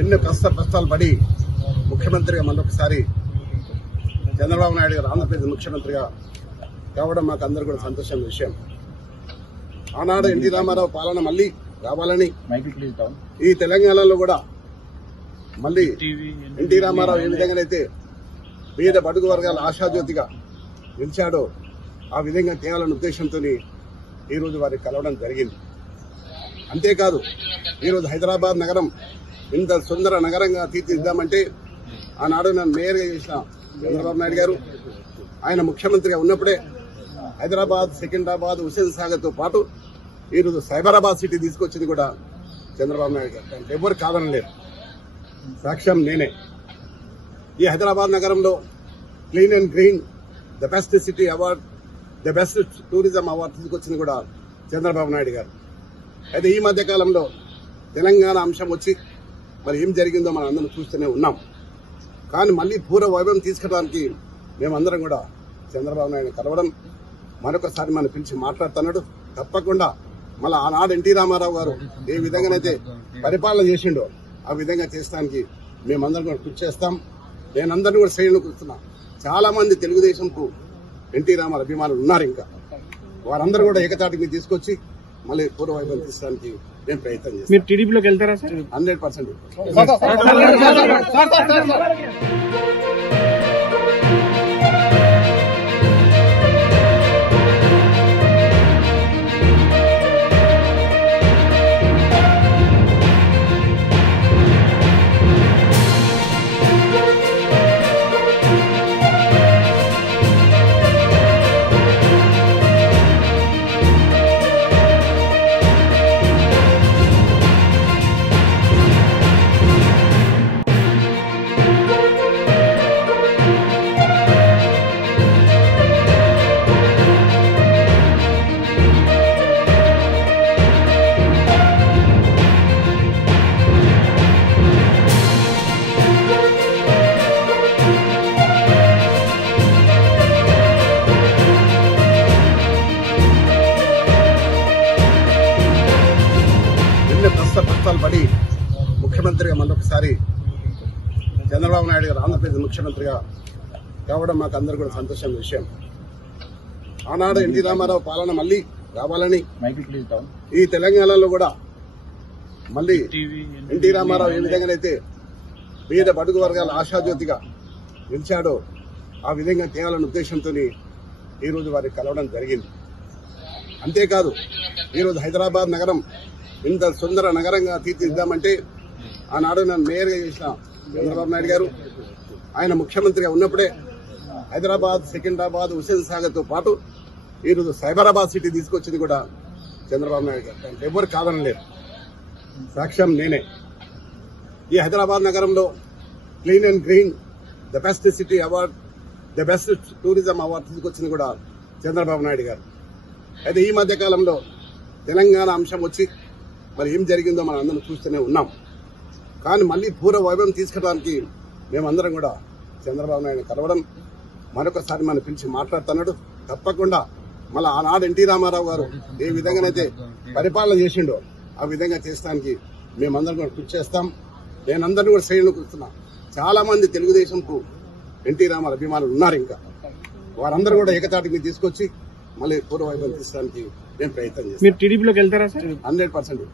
ఎన్నో కష్టాలు పడి ముఖ్యమంత్రిగా మరొకసారి చంద్రబాబు నాయుడు గారు ఆంధ్రప్రదేశ్ ముఖ్యమంత్రిగా కావడం మాకు అందరూ కూడా సంతోషమైన విషయం. ఆనాడు ఎన్టీ రామారావు పాలన మళ్లీ రావాలని ఈ తెలంగాణలో కూడా మళ్లీ ఎన్టీ రామారావు ఏ విధంగానైతే పేద బడుగు వర్గాల ఆశాజ్యోతిగా నిలిచాడో ఆ విధంగా చేయాలన్న ఉద్దేశంతో ఈరోజు వారికి కలవడం జరిగింది. అంతేకాదు ఈరోజు హైదరాబాద్ నగరం ఇంత సుందర నగరంగా తీర్చిదిద్దామంటే ఆనాడు నన్ను మేయర్గా చేసిన చంద్రబాబు నాయుడు గారు ఆయన ముఖ్యమంత్రిగా ఉన్నప్పుడే హైదరాబాద్, సికింద్రాబాద్, హుస్సేన్ సాగర్ తో పాటు ఈరోజు సైబరాబాద్ సిటీ తీసుకొచ్చింది కూడా చంద్రబాబు నాయుడు గారు. ఎవరు కాదనలేరు, సాక్ష్యం నేనే. ఈ హైదరాబాద్ నగరంలో clean and green the best city award, the best tourism award తీసుకొచ్చింది కూడా చంద్రబాబు నాయుడు గారు. అయితే ఈ మధ్య కాలంలో తెలంగాణ అంశం వచ్చి మరి ఏం జరిగిందో మనం అందరం చూస్తూనే ఉన్నాం. కానీ మళ్లీ పూర్వ వైభవం తీసుకురావడానికి మేమందరం కూడా చంద్రబాబు నాయుడు కలవడం, మరొకసారి మనం పిలిచి మాట్లాడుతున్నాడు. తప్పకుండా మళ్ళీ ఆనాడు ఎన్టీ రామారావు గారు ఏ విధంగానైతే పరిపాలన చేసిండో ఆ విధంగా చేసడానికి మేమందరం కూడా కృషి చేస్తాం. నేనందరినీ కూడా శ్రేణులు కూర్చున్నా. చాలా మంది తెలుగుదేశంకు ఎన్టీ రామారావు అభిమానులు ఉన్నారు. ఇంకా వారందరూ కూడా ఏకతాటికి తీసుకొచ్చి మళ్ళీ పూర్వ వైభవం తీసుకోవడానికి నేను ప్రయత్నం చేస్తాను. మీరు టీడీపీలోకి వెళ్తారా సార్? 100%. కష్టాలు పడి ముఖ్యమంత్రిగా మరొకసారి చంద్రబాబు నాయుడు గారు ఆంధ్రప్రదేశ్ ముఖ్యమంత్రిగా కావడం మాకు అందరూ కూడా సంతోషమైన విషయం. ఆనాడు ఎన్టీ రామారావు పాలన మళ్లీ రావాలని ఈ తెలంగాణలో కూడా మళ్లీ ఎన్టీ రామారావు ఏ విధంగానైతే పేద బడుగు వర్గాల ఆశాజ్యోతిగా నిలిచాడో ఆ విధంగా చేయాలన్న ఉద్దేశంతో ఈరోజు వారికి కలవడం జరిగింది. అంతేకాదు ఈరోజు హైదరాబాద్ నగరం ఇంత సుందర నగరంగా తీర్చిదిద్దామంటే ఆనాడు నన్ను మేయర్గా చేసిన చంద్రబాబు నాయుడు గారు ఆయన ముఖ్యమంత్రిగా ఉన్నప్పుడే హైదరాబాద్, సికింద్రాబాద్, హుస్సేన్ సాగర్ తో పాటు ఈరోజు సైబరాబాద్ సిటీ తీసుకొచ్చింది కూడా చంద్రబాబు నాయుడు గారు. ఎవరు కాదనలేరు, సాక్ష్యం నేనే. ఈ హైదరాబాద్ నగరంలో clean and green the best city award, the best tourism award తీసుకొచ్చింది కూడా చంద్రబాబు నాయుడు గారు. అయితే ఈ మధ్య కాలంలో తెలంగాణ అంశం వచ్చి మరి ఏం జరిగిందో మనం అందరం చూస్తూనే ఉన్నాం. కానీ మళ్లీ పూర్వ వైభవం తీసుకురావడానికి మేమందరం కూడా చంద్రబాబు నాయుడు కలవడం, మరొకసారి మనం పిలిచి మాట్లాడుతున్నాడు. తప్పకుండా మళ్ళీ ఆనాడు ఎన్టీ రామారావు గారు ఏ విధంగానైతే పరిపాలన చేసిండో ఆ విధంగా చేసడానికి మేమందరం కూడా కృషి చేస్తాం. నేనందరినీ కూడా శ్రేణులు కూర్చున్నా. చాలా మంది తెలుగుదేశంకు ఎన్టీ రామారావు అభిమానులు ఉన్నారు. ఇంకా వారందరూ కూడా ఏకతాటికి తీసుకొచ్చి మళ్ళీ పూర్వ వైభవం తీసుకోవడానికి నేను ప్రయత్నం చేస్తాను. మీరు టీడీపీలోకి వెళ్తారా సార్? 100%.